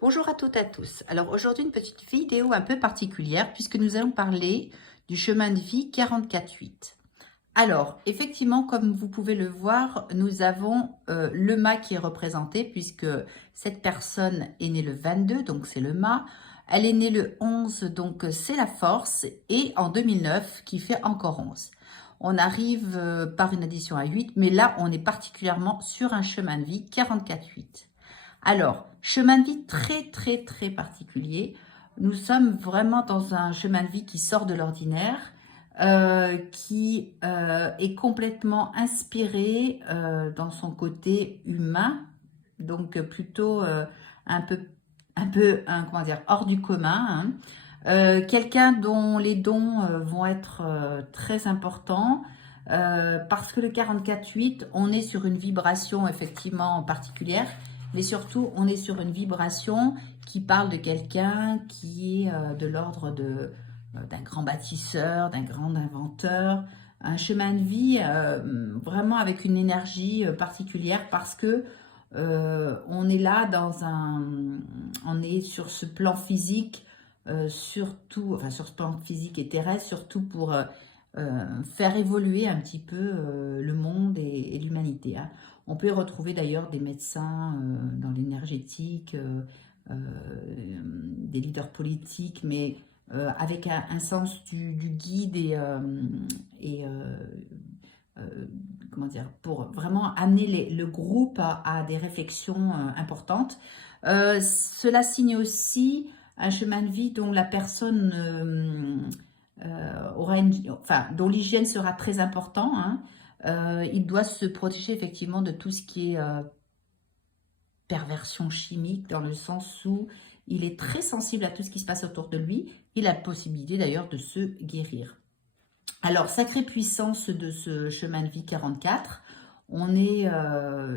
Bonjour à toutes et à tous. Alors aujourd'hui une petite vidéo un peu particulière puisque nous allons parler du chemin de vie 44-8. Alors effectivement comme vous pouvez le voir nous avons le mât qui est représenté puisque cette personne est née le 22 donc c'est le mât. Elle est née le 11 donc c'est la force et en 2009 qui fait encore 11. On arrive par une addition à 8 mais là on est particulièrement sur un chemin de vie 44-8. Alors, chemin de vie très particulier. Nous sommes vraiment dans un chemin de vie qui sort de l'ordinaire, qui est complètement inspiré dans son côté humain, donc plutôt comment dire, hors du commun. Hein. Quelqu'un dont les dons vont être très importants, parce que le 44-8, on est sur une vibration effectivement particulière, mais surtout on est sur une vibration qui parle de quelqu'un qui est de l'ordre d'un grand bâtisseur, d'un grand inventeur, un chemin de vie vraiment avec une énergie particulière parce que on est là on est sur ce plan physique, surtout, enfin sur ce plan physique et terrestre, surtout pour faire évoluer un petit peu le monde et l'humanité. Hein. On peut y retrouver d'ailleurs des médecins dans l'énergétique, des leaders politiques, mais avec un sens du guide et comment dire, pour vraiment amener le groupe à des réflexions importantes. Cela signe aussi un chemin de vie dont la personne dont l'hygiène sera très important. Hein. Il doit se protéger effectivement de tout ce qui est perversion chimique, dans le sens où il est très sensible à tout ce qui se passe autour de lui. Il a la possibilité d'ailleurs de se guérir. Alors, sacrée puissance de ce chemin de vie 44. On est,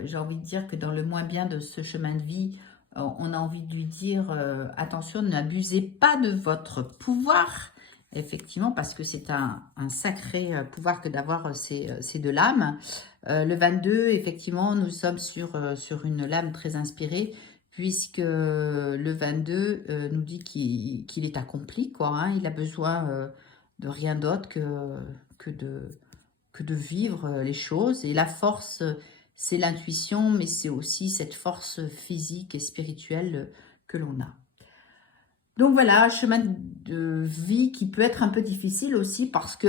j'ai envie de dire que dans le moins bien de ce chemin de vie, on a envie de lui dire attention, n'abusez pas de votre pouvoir. Effectivement, parce que c'est un sacré pouvoir que d'avoir ces deux lames. Le 22, effectivement, nous sommes sur une lame très inspirée, puisque le 22 nous dit qu'il est accompli, quoi. Hein, il a besoin de rien d'autre que de vivre les choses. Et la force, c'est l'intuition, mais c'est aussi cette force physique et spirituelle que l'on a. Donc voilà, un chemin de vie qui peut être un peu difficile aussi parce que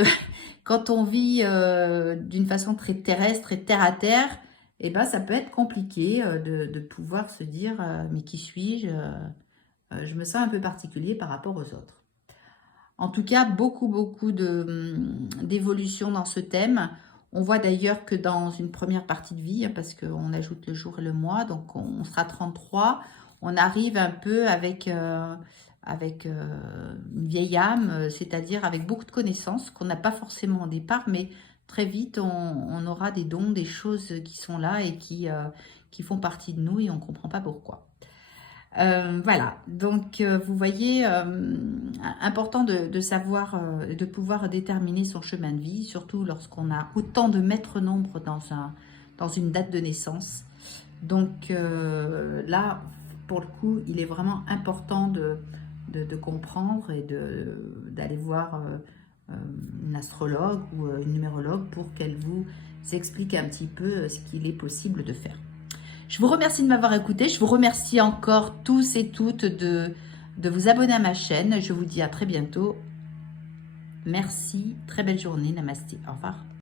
quand on vit d'une façon très terrestre et terre à terre, eh ben, ça peut être compliqué de pouvoir se dire mais qui suis-je? Je me sens un peu particulier par rapport aux autres. En tout cas, beaucoup d'évolution dans ce thème. On voit d'ailleurs que dans une première partie de vie, parce qu'on ajoute le jour et le mois, donc on sera 33, on arrive un peu avec une vieille âme, c'est-à-dire avec beaucoup de connaissances qu'on n'a pas forcément au départ, mais très vite on aura des dons, des choses qui sont là et qui font partie de nous et on ne comprend pas pourquoi. Voilà, donc vous voyez, important de savoir, de pouvoir déterminer son chemin de vie, surtout lorsqu'on a autant de maîtres nombres dans une date de naissance. Donc là, pour le coup, il est vraiment important de comprendre et d'aller voir une astrologue ou une numérologue pour qu'elle vous explique un petit peu ce qu'il est possible de faire. Je vous remercie de m'avoir écouté. Je vous remercie encore tous et toutes de vous abonner à ma chaîne. Je vous dis à très bientôt. Merci. Très belle journée. Namasté. Au revoir.